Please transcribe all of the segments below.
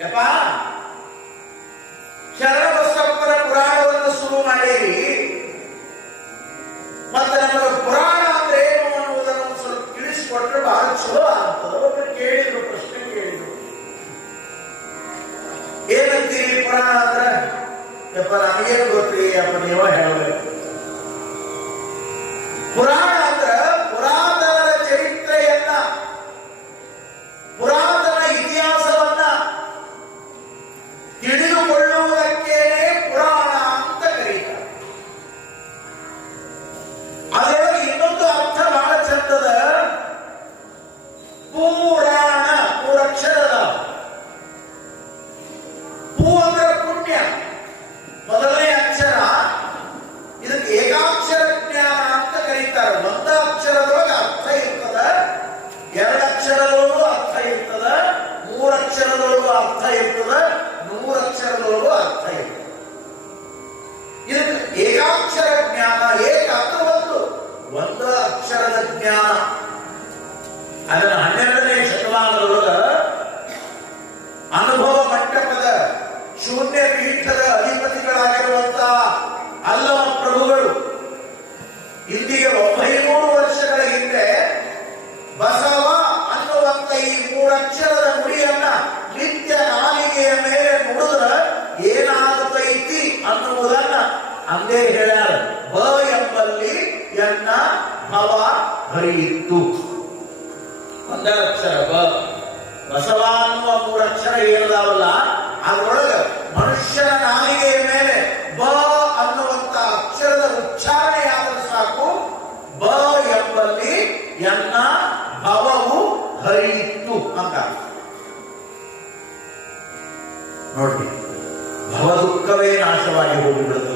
ಯಪ್ಪ. ಶರಣಬಸಪ್ಪನ ಪುರಾಣವನ್ನು ಶುರು ಮಾಡಿರಿ. ಮತ್ತೆ ನಮಗೆ ಪುರಾಣ ಅಂದ್ರೆ ಏನು ಅನ್ನುವುದನ್ನು ಸ್ವಲ್ಪ ತಿಳಿಸಿಕೊಟ್ರೆ ಬಹಳ ಚಲೋ ಆಗ್ತದೆ. ಒಬ್ರು ಕೇಳಿದ್ರು, ಪ್ರಶ್ನೆ ಕೇಳಿದ್ರು. ಏನಂತೀರಿ ಪುರಾಣ ಅಂದ್ರೆ? ಯಪ್ಪ ನಮಗೇನು ಗೊತ್ತಿ ಅಪ್ಪ ನೀವ ಹೇಳಬೇಕು. ಪುರಾಣ ಅನುಭವ ಮಂಟಪದ ಶೂನ್ಯ ಪೀಠದ ಅಧಿಪತಿಗಳಾಗಿರುವಂತಹ ಅಲ್ಲಮ ಪ್ರಭುಗಳು. ಇಲ್ಲಿಗೆ ಒಂಬೈನೂರು ವರ್ಷಗಳ ಹಿಂದೆ ಬಸವ ಅನ್ನುವಂತ ಈ ಮೂರಕ್ಷರದ ನುಡಿಯನ್ನ ನಿತ್ಯ ನಾಲಿಗೆಯ ಮೇಲೆ ನುಡಿದ್ರ ಏನಾಗುತ್ತೈತಿ ಅನ್ನುವುದನ್ನ ಅಂದೇ ಹೇಳ್ಯಾರ. ಬ ಎಂಬಲ್ಲಿ ಎನ್ನ ಭವ ಹರಿಯಿತ್ತು. ಒಂದೇ ಅಕ್ಷರ ಬ. ಬಸವ ಅನ್ನುವ ಮೂರಕ್ಷರ ಏನದಾವಲ್ಲ ಅದರೊಳಗೆ ಮನುಷ್ಯನ ನಾಲಿಗೆಯ ಮೇಲೆ ಬ ಅನ್ನುವಂತ ಅಕ್ಷರದ ಉಚ್ಚಾರಣೆಯಾದರೆ ಸಾಕು. ಬ ಎಂಬಲ್ಲಿ ಎನ್ನ ಭವವು ಹರಿಯಿತ್ತು ಅಂತ. ನೋಡ್ರಿ ಭವ ದುಃಖವೇ ನಾಶವಾಗಿ ಹೋಗಿಬಿಡುತ್ತದೆ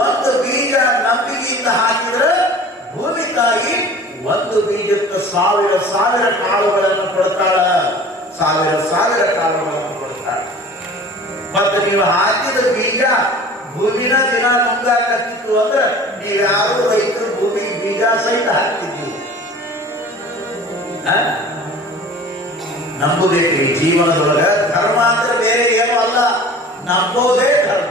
ಒಂದು ಬೀಜ ನಂಬಿಕೆಯಿಂದ ಹಾಕಿದ್ರೆ ಭೂಮಿ ತಾಯಿ ಒಂದು ಬೀಜಕ್ಕೆ ಸಾವಿರ ಸಾವಿರ ಕಾಳುಗಳನ್ನು ಕೊಡ್ತಾಳ. ಸಾವಿರ ಸಾವಿರ ಕಾಳುಗಳನ್ನು ಕೊಡ್ತಾಳ. ಮತ್ತೆ ನೀವು ಹಾಕಿದ ಬೀಜ ಭೂಮಿನ ದಿನ ನುಂಗಾಕತ್ತಿತ್ತು ಅಂದ್ರೆ ನೀವು ಯಾರು ರೈತರು ಭೂಮಿ ಬೀಜ ಸಹಿತ ಹಾಕ್ತಿದ್ದೀವಿ ನಂಬುದೇ ಜೀವನದೊಳಗ ಧರ್ಮ ಅಂದ್ರೆ ಬೇರೆ ಏನೂ ಅಲ್ಲ. ನಂಬೋದೇ ಧರ್ಮ.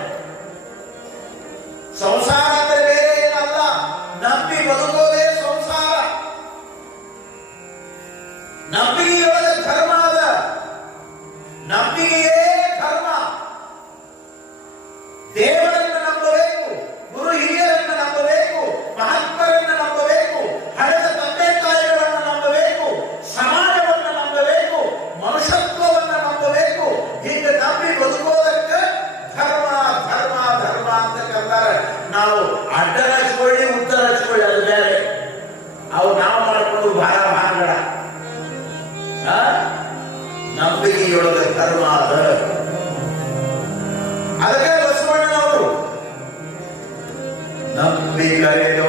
ಸಂಸಾರ ಅಂದ್ರೆ ಬೇರೆ ಏನಲ್ಲ. ನಂಬಿ ಬದುಕೋದೇ ಸಂಸಾರ. ನಂಬಿಕೆಯೊಳಗೆ Nazareno.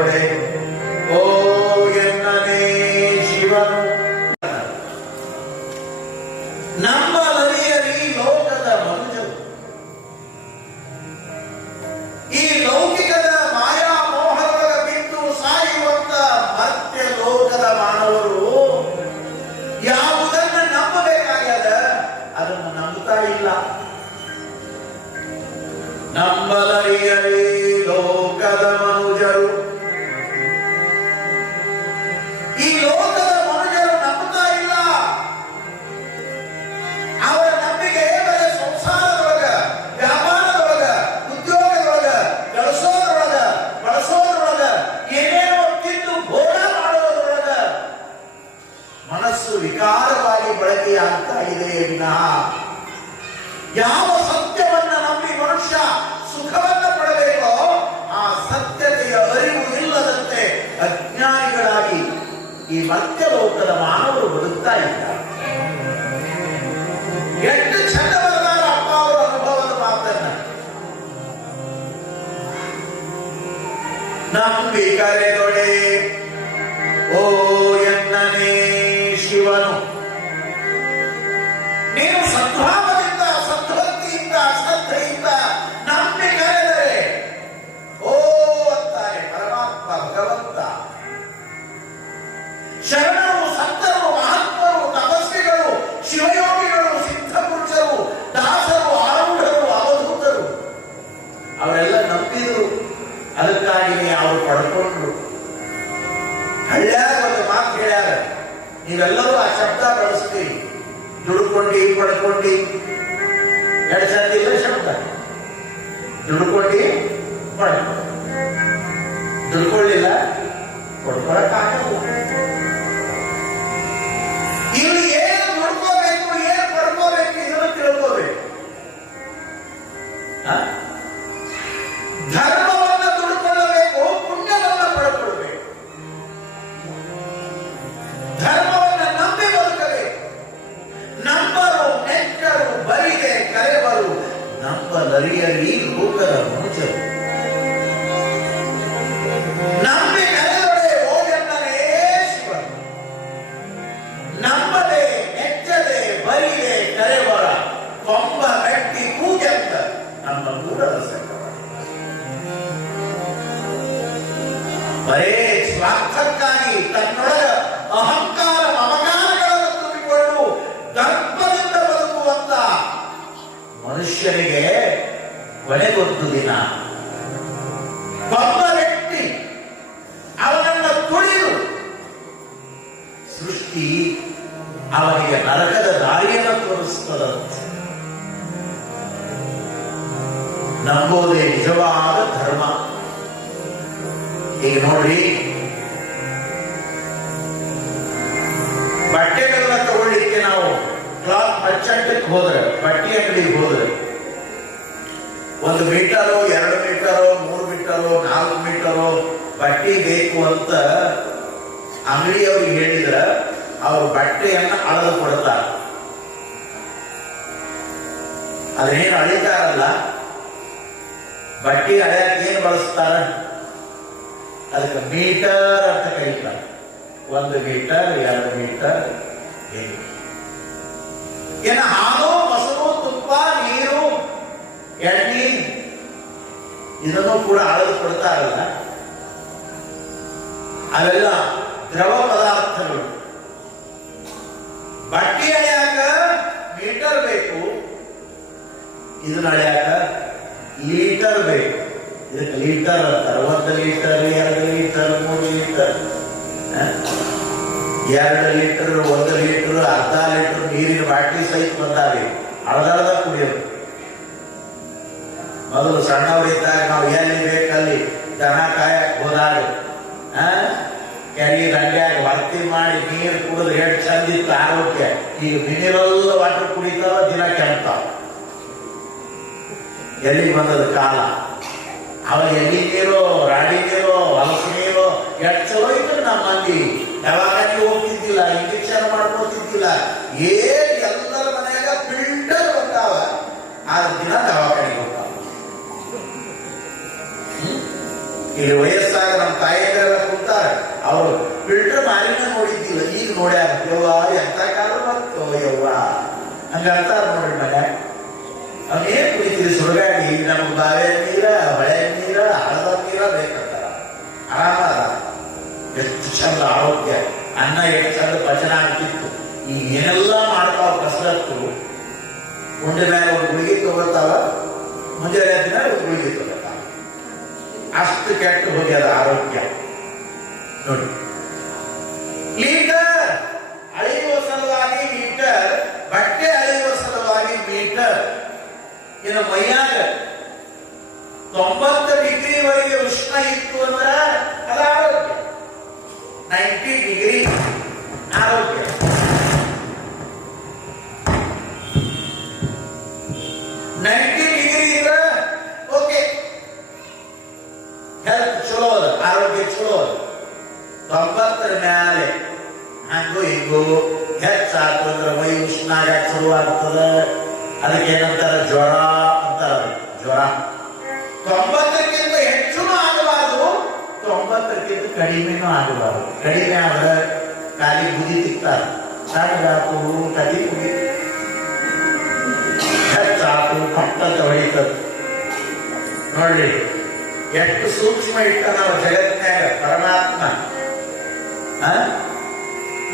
न पीकरे तोड़े ओ ನೀವೆಲ್ಲರೂ ಆ ಶಬ್ದ ಬಳಸ್ತೀರಿ ದುಡ್ಕೊಂಡಿ ಪಡ್ಕೊಂಡಿ. ಎರಡು ಇಲ್ಲ ಶಬ್ದ. ದುಡ್ಕೊಂಡಿ ಪಡ್ಕೊಂಡು. ದುಡ್ಕೊಳ್ಳಿಲ್ಲ ಪಡ್ಕೊಳಕ್ಕಾಗಲ್ಲ ಇಲ್ಲಿ ಅವನಿಗೆ ನರಕದ ದಾರಿಯನ್ನು ತೋರಿಸ್ತದಂತೆ ನಂಬೋದೇ ನಿಜವಾದ ಧರ್ಮ. ಈಗ ನೋಡ್ರಿ. ಬಟ್ಟೆಗಳನ್ನ ತಗೊಳ್ಳಿಕ್ಕೆ ನಾವು ಕ್ಲಾತ್ ಮರ್ಚೆಂಟ್ಗೆ ಹೋದ್ರೆ ಬಟ್ಟೆ ಅಂಗಡಿಗೆ ಹೋದ್ರೆ, ಒಂದು ಮೀಟರೋ, ಎರಡು ಮೀಟರೋ, ಮೂರು ಮೀಟರೋ, ನಾಲ್ಕು ಮೀಟರೋ ಬಟ್ಟೆ ಬೇಕು ಅಂತ ಅಂಗಡಿಯವ್ರಿಗೆ ಹೇಳಿದ್ರ ಅವ್ರು ಬಟ್ಟೆಯನ್ನ ಅಳದು ಕೊಡುತ್ತಾರೆ. ಅದೇನು ಅಳಿತಾರಲ್ಲ? ಬಟ್ಟೆ ಅಳೆಯಕ್ಕೆ ಏನು ಬಳಸ್ತಾರ? ಅದಕ್ಕೆ ಮೀಟರ್ ಅಂತ ಕರೀತಾರೆ. ಒಂದು ಮೀಟರ್, ಎರಡು ಮೀಟರ್, ಏನು? ಹಾಲು, ಮೊಸರು, ತುಪ್ಪ, ನೀರು, ಎಣ್ಣೆ, ಇದನ್ನು ಕೂಡ ಅಳೆದು ಕೊಡ್ತಾರಲ್ಲ. ಅವೆಲ್ಲ ದ್ರವ ಪದಾರ್ಥಗಳು. ಬಟ್ಟೆ ಅಳೆಯಾಕ ಮೀಟರ್ ಬೇಕು ಇದನ್ನ ಅಳೆಯಾಕ ಲೀಟರ್ ಬೇಕು. ಇದಕ್ಕೆ ಲೀಟರ್ ಅಂತಾರೆ. ಲೀಟರ್, ಎರಡು ಲೀಟರ್, ಮೂರು ಲೀಟರ್? ಎರಡು ಲೀಟರ್, ಒಂದು ಲೀಟರ್, ಅರ್ಧ ಲೀಟರ್ ನೀರಿನ ಬಾಟ್ಲಿ ಸಹಿತ ಬಂದಾವೆ. ಅಳದಳದ ಕುಡಿಯೋದು. ಮೊದಲು ಸಣ್ಣವರಿದ್ದಾಗ ನಾವು ಎಲ್ಲಿ ಬೇಕಲ್ಲಿ ದನ ಕಾಯಕ್ ಹೋದಾಗ ಆ? ಕೆರೆ ದಂಡ್ಯಾಗ ಭರ್ತಿ ಮಾಡಿ ನೀರು ಕುಡಿದ್ರೆ ಎಷ್ಟು ಚಂದಿತ್ತು ಆರೋಗ್ಯ. ಈಗ ಮಿನಿರಲ್ ವಾಟರ್ ಕುಡಿತಾವ, ದಿನ ಕೆಮ್ತಾವ. ಎಲ್ಲಿ ಬಂದದ ಕಾಲ? ಅವ ಎಲ್ಲಿ ನೀರು, ರಾಡಿ ನೀರು, ಹಲಸು ನೀರು, ಎಷ್ಟು ಚಲೋ ಇತ್ತು ನಮ್ಮ ಮಂದಿ. ಯಾವಾಗ ಹೋಗ್ತಿದ್ದಿಲ್ಲ, ಇಂಜೆಕ್ಷನ್ ಮಾಡ್ಕೊಳ್ತಿದ್ದಿಲ್ಲ ಏನ್ ಎಲ್ಲರ ಮನೆಯಾಗ ಫಿಲ್ಟರ್ ಬರ್ತಾವ ಆ ದಿನ ದವಾಖಾನೆಗೆ ಹೋಗ್ತಾವ? ಇಲ್ಲಿ ವಯಸ್ಸಾಗ ನಮ್ಮ ತಾಯಿಯರೆಲ್ಲ ಕುಂತಾರ ಅವರು ಫಿಲ್ಟರ್ ಮಾರಿನ ನೋಡಿದ್ದಿಲ್ಲ ಈಗ ನೋಡ್ಯಾರ ಯವ್ವ, ಎಂತ ಕಾಲ ಬಂತು ಯವ್ವ? ಹಂಗಂತಾರ ನೋಡ್ರಿ ಮನೆ. ಅವನೇನ್ ಕುಡಿತೀರಿ? ಸುಡುಗಾಡಿ ನಮ್ಗೆ ಬಾವೆ ನೀರ, ಹೊಳೆ ನೀರ, ಹಳದ ನೀರ ಬೇಕಂತಾರ. ಆರಾಮ ಅದ ಎಷ್ಟು ಚಂದ ಆರೋಗ್ಯ. ಅನ್ನ ಎಷ್ಟು ಚಂದ ಪಚನ ಆಗ್ತಿತ್ತು. ಈಗ ಏನೆಲ್ಲ ಮಾಡ್ತಾವ ಕಸರತ್ತು, ಉಂಡ ಮೇಲೆ ಒಂದು ಗುಳಿಗೆ ತಗೋತಾವ, ಮುಂಜಾನೆ ದಿನ ಒಂದು ಗುಳಿಗೆ ತಗೋತಾವ. ಅಷ್ಟು ಕೆಟ್ಟು ಹೋಗ್ಯದ ಆರೋಗ್ಯ. ನೋಡಿ. ಲೀಟರ್ ಅಳೆಯುವ ಸಲುವಾಗಿ ಮೀಟರ್, ಬಟ್ಟೆ ಅಳೆಯುವ ಸಲುವಾಗಿ ಮೀಟರ್. ಇನ್ನು ಮೈಯಾಗ ತೊಂಬತ್ತು ಡಿಗ್ರಿವರೆಗೆ ಉಷ್ಣ ಇತ್ತು ಅಂದ್ರೆ ಅದು ಆರೋಗ್ಯ. ನೈಂಟಿ ಡಿಗ್ರಿ ಆರೋಗ್ಯ. ತೊಂಬತ್ತರ ಮ್ಯಾಲೆ ಹಂಗು ಹಿಂಗು ಹೆಚ್ಚಾತು ಅಂದ್ರೆ ಮೈ ಉಷ್ಣ ಆಗಕ್ ಶುರು ಆಗ್ತದ ಅದಕ್ಕೆ ಏನಂತಾರ ಜ್ವರ ಅಂತಾರ ಜ್ವರ ತೊಂಬತ್ತಕ್ಕಿಂತ ಹೆಚ್ಚು ಆಗಬಾರದು ಕಡಿಮೆನೂ ಆಗಬಾರದು ಕಡಿಮೆ ಆದ್ರೆ ಖಾಲಿ ಬುದಿ ತಿಕ್ತಾರೆ ಸಣ್ಣಗಾತು ಕಡಿ ಬುದಿ ಹೆಚ್ಚಾತು ಪಟ್ಟಂತ ಹೊಡಿತದ ನೋಡ್ರಿ ಎಷ್ಟು ಸೂಕ್ಷ್ಮ ಇಟ್ಟ ನಾವು ಜಗತ್ತಿನಾಗ ಪರಮಾತ್ಮ ಆ?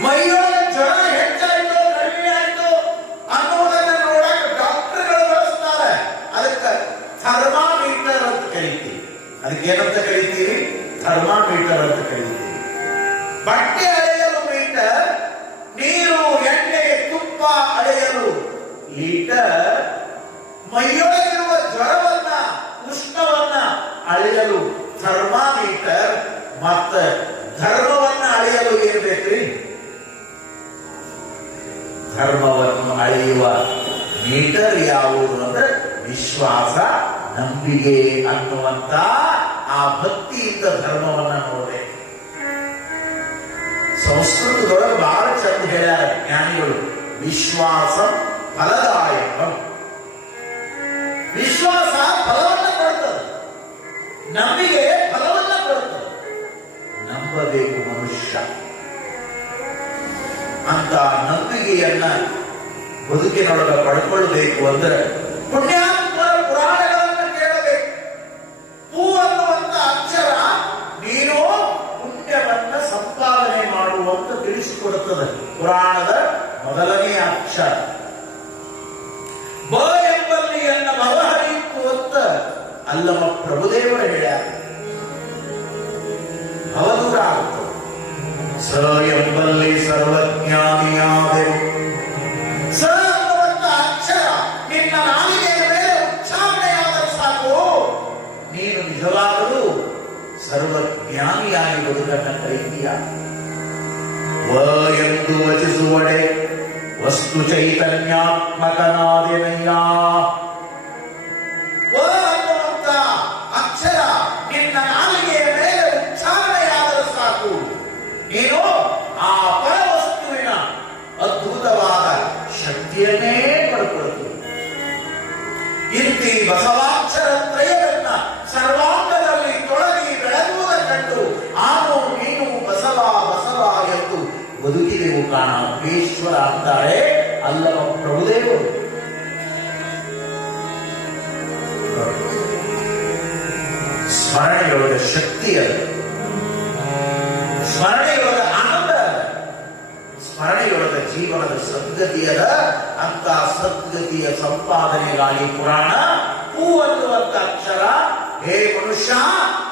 ಮೈಯೊಳಗ ಜ್ವರ ಹೆಚ್ಚಾಯ್ತು, ಕಡಿಮೆ ಆಯ್ತು. ಅನ್ನೋದನ್ನ ನೋಡಕ್ ಡಾಕ್ಟರ್ಗಳು ಬಳಸ್ತಾರೆ ಅದಕ್ಕೆ ಥರ್ಮಾಮೀಟರ್ ಅಂತ ಕರಿತೀವಿ. ಅದಕ್ಕೆ ಏನಂತ ಕರಿತೀವಿ ಥರ್ಮಾಮೀಟರ್ ಅಂತ ಕರಿತೀವಿ. ಬಟ್ಟೆ ಅಳೆಯಲು ಮೀಟರ್, ನೀರು ಎಣ್ಣೆ ತುಪ್ಪ ಅಳೆಯಲು ಲೀಟರ್ ಮೈಯೊಳಗಿರುವ ಜ್ವರವನ್ನ, ಉಷ್ಣವನ್ನ ಅಳೆಯಲು ಥರ್ಮಾಮೀಟರ್, ಮತ್ತ ಅಳೆಯಲು ಏನ್ ಬೇಕ್ರಿ ಧರ್ಮವನ್ನು ಅಳೆಯುವ ಮೀಟರ್ ಯಾವುದು ಅಂದ್ರೆ ವಿಶ್ವಾಸ ನಂಬಿಕೆ ಅನ್ನುವಂತ ಆ ಭಕ್ತಿಯಿಂದ ಧರ್ಮವನ್ನ ನೋಡ್ಬೇಕು ಸಂಸ್ಕೃತದೊಳಗೆ ಬಹಳ ಚಂದ ಹೇಳ್ಯಾರ ಜ್ಞಾನಿಗಳು ವಿಶ್ವಾಸ ಫಲದಾಯಕ ವಿಶ್ವಾಸ ಫಲವನ್ನ ಅಂತ ನಂಬಿಕೆಯನ್ನ ಬದುಕಿನೊಳಗ ಪಡ್ಕೊಳ್ಬೇಕು ಅಂದ್ರೆ ಪುಣ್ಯಾತ್ಮರ ಪುರಾಣಗಳನ್ನು ಕೇಳಬೇಕು. ಹೂ ಅನ್ನುವಂತ ಅಕ್ಷರ ನೀನು ಪುಣ್ಯವನ್ನ ಸಂಪಾದನೆ ಮಾಡುವಂತ ತಿಳಿಸಿಕೊಡುತ್ತದೆ. ಪುರಾಣದ ಮೊದಲನೆಯ ಅಕ್ಷರ. ಬ ಎಂಬಲ್ಲಿ ಎನ್ನ ಭವಹರಿತ್ತು ಅಂತ ಅಲ್ಲಮ ಪ್ರಭುದೇವರು ಹೇಳ್ಯಾರ. ಅವಧೂರ ಸ ಎಂಬಲ್ಲಿ ಸರ್ವಜ್ಞಾನಿಯಾದೆವು ಸ ಅನ್ನುವಂತ ಅಕ್ಷರ ನಿನ್ನ ನಾಲಿಗೆಯ ಮೇಲೆ ಉಚ್ಚಾರಣೆಯಾದರೆ ಸಾಕು. ನೀನು ನಿಜವಾಗಲೂ ಸರ್ವಜ್ಞಾನಿಯಾಗಿ ಬದುಕನ್ನ ಕಲಿತೀಯ ವ ಎಂದು ವಚಿಸುವಡೆ ವಸ್ತು ಚೈತನ್ಯಾತ್ಮಕನಾದಿನಯ್ಯ. ಕಾಣ ಈಶ್ವರ ಅಂತಾರೆ ಅಲ್ಲವ ಪ್ರಭುದೇವರು. ಸ್ಮರಣೆಯೊಳಗ ಶಕ್ತಿ ಅದು. ಸ್ಮರಣೆಯೊಳಗ ಆನಂದ. ಸ್ಮರಣೆಯೊಳಗ ಜೀವನದ ಸದ್ಗತಿಯದ ಅಂತ ಸದ್ಗತಿಯ ಸಂಪಾದನೆಗಾಗಿ ಪುರಾಣ, ಹೂ ಅನ್ನುವಂತ ಅಕ್ಷರ, ಹೇ ಮನುಷ್ಯ,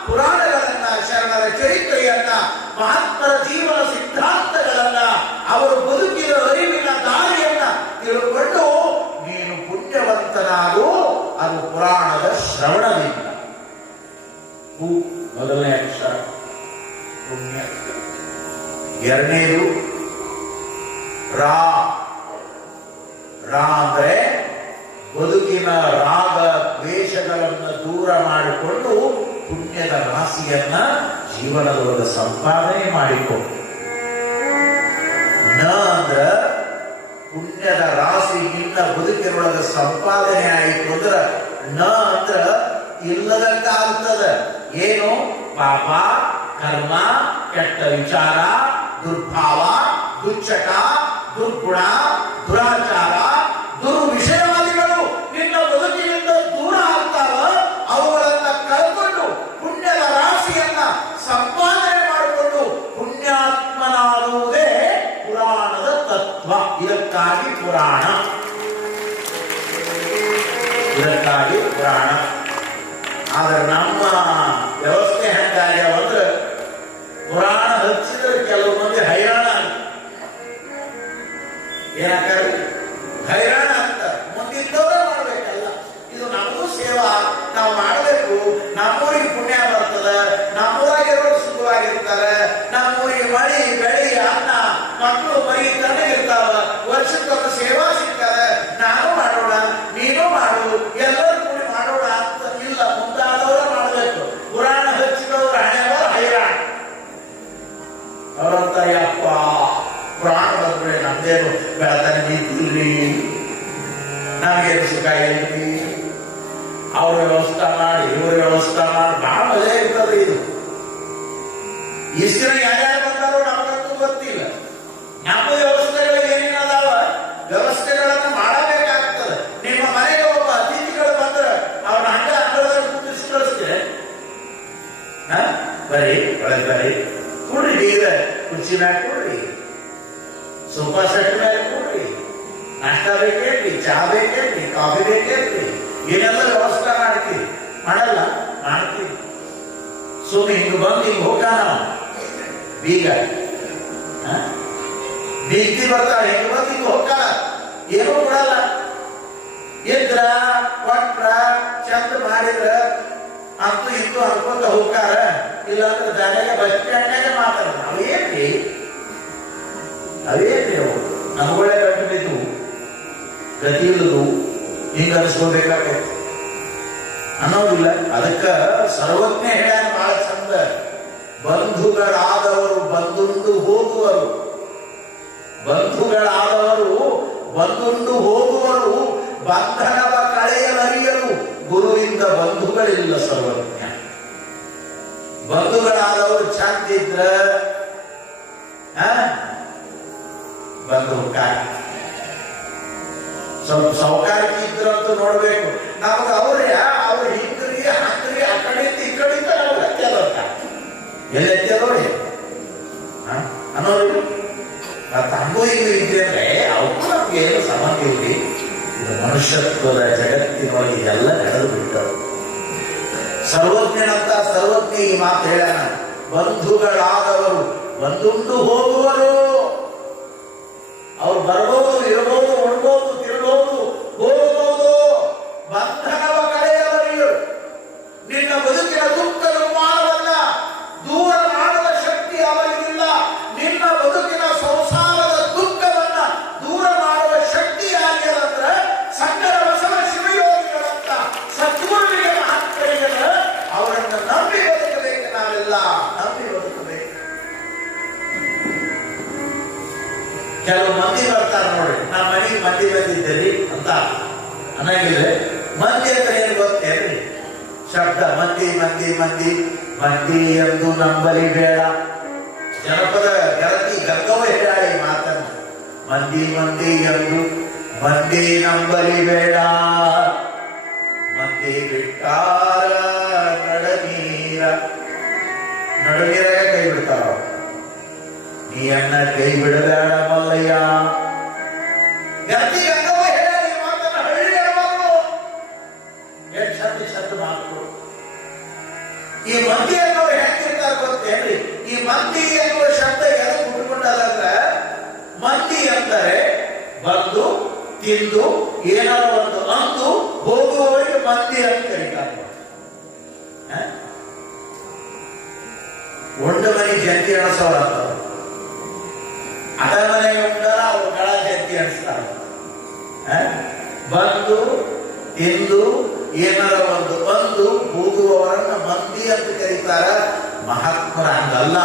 ಪುರಾಣಗಳನ್ನ ಶರಣರ ಚರಿತ್ರೆಯನ್ನ ಮಹಾತ್ಮರ ಜೀವನ ಸಿದ್ಧಾಂತಗಳನ್ನ ಶ್ರವಣದಿಂದ ಹೂ, ಮೊದಲನೇ ಅಕ್ಷರ. ಪುಣ್ಯ. ಎರಡನೇದು ರಾ. ರಾ ಅಂದ್ರೆ ಬದುಕಿನ ರಾಗ ದ್ವೇಷಗಳನ್ನು ದೂರ ಮಾಡಿಕೊಂಡು ಪುಣ್ಯದ ರಾಶಿಯನ್ನ ಜೀವನದೊಳಗೆ ಸಂಪಾದನೆ ಮಾಡಿಕೊಂಡು. ನ ಅಂದ್ರ ಪುಣ್ಯದ ರಾಶಿ ನಿನ್ನ ಬದುಕಿನೊಳಗ ಸಂಪಾದನೆ ಆಯಿತು ಅಂದ್ರ ನ ಅಂದ್ರ ಇಲ್ಲದಂಗ ಆಗ್ತದ ಏನು ಪಾಪ ಕರ್ಮ ಕೆಟ್ಟ ವಿಚಾರ ದುರ್ಭಾವ ದುಚ್ಚಟ ದುರ್ಗುಣ ದುರಾಚಾರ ದುರ್ವಿಷಯವಾದಿಗಳು ಪುರಾಣ ಆದ್ರೆ ನಮ್ಮ ವ್ಯವಸ್ಥೆ ಹೆಂಗಾಗ್ಯಾವ ಅಂದ್ರೆ ಪುರಾಣ ಹಚ್ಚಿದ್ರೆ ಕೆಲವು ಮಂದಿ ಹೈರಾಣ. ಏನಾಗ್ತಾರೆ ಹೈರಾಣ ಅಂತ ಮುಂದಿದ್ದವರೇ ಮಾಡಬೇಕಲ್ಲ. ಇದು ನಮಗೂ ಸೇವಾ. ನಾವು ಮಾಡಬೇಕು. ನಮ್ಮೂರಿಗೆ ಪುಣ್ಯ ಬರ್ತದ. ನಮ್ಮೂರಾಗಿರೋರು ಸುಖವಾಗಿರ್ತಾರೆ. ನಮ್ಮೂರಿಗೆ ಮಳಿ, ಬೆಳಿ, ಅನ್ನ, ಮಕ್ಕಳು ಮರಿ ತಣ್ಣಗಿರ್ತಾವ ವರ್ಷದ ಸೇವಾ ನಮ್ದೇನು ಬೆಳತನ ನಿಂತಿಲ್ರಿ ನಮಗೇನು ಸುಖ ಇಲ್ರಿ ಅವ್ರ ವ್ಯವಸ್ಥೆ ಮಾಡಿ ಇವ್ರ ವ್ಯವಸ್ಥೆ ಬಂದು ಹೋಗ್ತಾಳ ಏನೂ ಕೊಡಲ್ಲ. ಇದ್ರ ಕೊಟ್ರ, ಚಂದ ಮಾಡಿದ್ರ, ಅಂತೂ ಇತ್ತು ಅನ್ಕೊಂತ ಹೋಗ್ತಾರ. ಇಲ್ಲಾಂದ್ರೆ ದಾರ್ಯಾಗ ಬಸ್ ಸ್ಟ್ಯಾಂಡ್ನಾಗ ಮಾತಾಡ. ಅವೇನ್ರಿ ಅವೇನ್ರಿ ಅವು? ನಮ್ಗಳೇ ಕಟ್ಟು ಬಿದ್ದು ಗತಿ ಇಲ್ಲದು. ಹಿಂಗ ಅನಿಸ್ಕೋಬೇಕಾಗೈತಿ ಅನ್ನೋದಿಲ್ಲ. ಅದಕ್ಕ ಸರ್ವಜ್ಞ ಹೇಳ್ಯಾನ ಬಹಳ ಚಂದ. ಬಂಧುಗಳಾದವರು ಬಂದುಂಡು ಹೋಗುವರು. ಬಂಧುಗಳಾದವರು, ಬಂದುಂಡು ಹೋಗುವರು, ಬಂಧನವ ಕಳೆಯಲರಿಯಲು ಗುರುವಿಂದ ಬಂಧುಗಳಿಲ್ಲ ಸರ್ವಜ್ಞ. ಬಂಧುಗಳಾದವರು ಚಂದಿದ್ರ ಬಂಧು ಸ್ವಲ್ಪ ಸೌಕಾರಿಕೆ ಇದ್ರಂತೂ ನೋಡ್ಬೇಕು. ನಮಗ ಅವ್ರ ಅವ್ರ ಹಿಂದ್ರಿ ಹಾಕ್ರಿ ಆ ಕಡೆ ಈ ಕಡೆ ಎಲ್ಲ ಹತ್ಯದಂತ ಎಲ್ಲಿ ಅನ್ನೋದು ಹಂಗೂ ಹಿಂಗೂ ಇದ್ರೆ ನಮ್ಗೆ ಏನು ಸಮಾಧಿ ಇರಲಿ ಇದು ಮನುಷ್ಯತ್ವದ ಜಗತ್ತಿನೊಳಗೆ ಎಲ್ಲ ನಡೆದು ಬಿಟ್ಟವು ಸರ್ವಜ್ಞನಂತ ಸರ್ವಜ್ಞ ಈ ಮಾತು ಹೇಳೋಣ. ಬಂಧುಗಳಾದವರು ಬಂದುಂಡು ಹೋಗುವರು. ಅವ್ರು ಬರ್ಬೋದು ಇರಬಹುದು ಉಣ್ಬೋದು ಮಂದಿ ಮಂದಿ ಮಂದಿ ಮಂದಿ ಎಂದು ನಂಬಲಿ ಬೇಡ ಜನಪದ ಗೆಳತಿ ಗಂಗವ್ವ ಹೇಳ ಈ ಮಾತನ್ನು ಮಂದಿ ಮಂದಿ ಎಂದು ಮಂದಿ ನಂಬಲಿ ಬೇಡ ಮಂದಿ ಬಿಟ್ಟಾರ ನಡನೀರ ನಡುನೀರಾಗ ಕೈ ಬಿಡ್ತಾರ ಅವ್ರು. ನೀ ಅಣ್ಣ ಕೈ ಬಿಡಬೇಡ ಮಲ್ಲಯ್ಯ ಗತಿ ಈ ಮಂದಿ ಅನ್ನೋರು ಹೆಂಗಿರ್ತಾರೆ ಗೊತ್ತೇನ್ರಿ ಈ ಮಂದಿ ಅನ್ನುವ ಶಬ್ದ ಯಾರು ಹುಟ್ಟುಕೊಂಡದಂದ್ರೆ ಮಂದಿ ಅಂದರೆ ಬಂದು, ತಿಂದು ಏನಾರ ಒಂದು ಅಂದು ಹೋಗುವವರಿಗೆ ಮಂದಿ ಅಂತ ಕರೀತಾರೆ? ಒಂದು ಮನೆ ಜಂತಿ ಅಣಸೋರ ಅಂತಾರೆ. ಅದ ಮನೆ ಉಂಟಾರ ಅವ್ರು ಗಳ ಜಂತಿ ಅಣಿಸ್ತಾರ? ಬಂದು, ತಿಂದು ಏನಾರ ಒಂದು ಬಂದು ಕೂಗುವವರನ್ನ ಮಂದಿ ಅಂತ ಕರೀತಾರ, ಮಹಾತ್ಮರ ಹಂಗಲ್ಲ.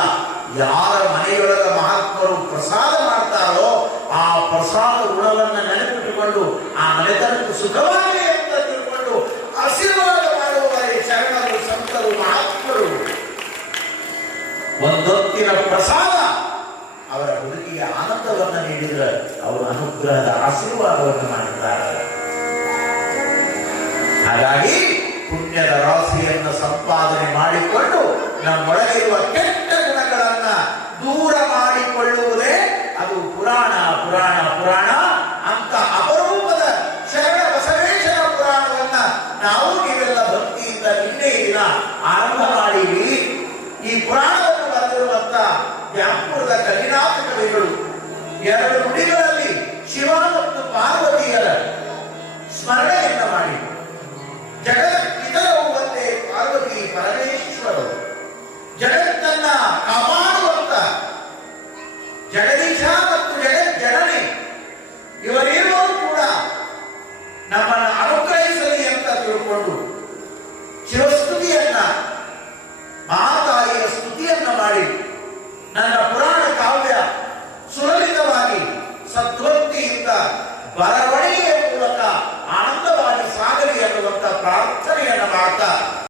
ಯಾರ ಮನೆಯೊಳಗ ಮಹಾತ್ಮರು ಪ್ರಸಾದ ಮಾಡ್ತಾರೋ ಆ ಪ್ರಸಾದ ಗುಣವನ್ನ ನೆನಪಿಟ್ಟುಕೊಂಡು, ಆ ಮನೆತನಕ್ಕೆ ಸುಖವಾಗಿ ಅಂತ ತಿಳ್ಕೊಂಡು ಆಶೀರ್ವಾದ ಮಾಡುವವರೇ ಶರಣರು, ಸಂತರು, ಮಹಾತ್ಮರು. ಒಂದೊತ್ತಿನ ಪ್ರಸಾದ ಅವರ ಹುಡುಗಿಗೆ ಆನಂದವನ್ನು ನೀಡಿದ್ರೆ ಅವರು ಅನುಗ್ರಹದ ಆಶೀರ್ವಾದವನ್ನು ಮಾಡಿದ್ದಾರೆ. ಹಾಗಾಗಿ ಪುಣ್ಯದ ರಾಶಿಯನ್ನು ಸಂಪಾದನೆ ಮಾಡಿಕೊಂಡು ನಮ್ಮೊಳಗಿರುವ ಕೆಟ್ಟ ಗುಣಗಳನ್ನ ದೂರ ಮಾಡಿಕೊಳ್ಳುವುದೇ ಅದು ಪುರಾಣ ಪುರಾಣ ಪುರಾಣ ಅಂತ ಅಪರೂಪದ ಶರಣ ಬಸವೇಶ್ವರ ಪುರಾಣವನ್ನ ನಾವು ನೀವೆಲ್ಲ ಭಕ್ತಿಯಿಂದ ನಿನ್ನೆ ದಿನ ಆರಂಭ ಮಾಡಿವಿ ಈ ಪುರಾಣವನ್ನು ಬರೆದಿರುವಂತ ವ್ಯಾಪುರದ ಕಲಿನಾಥ ಕವಿಗಳು ಎರಡು ನುಡಿಗಳಲ್ಲಿ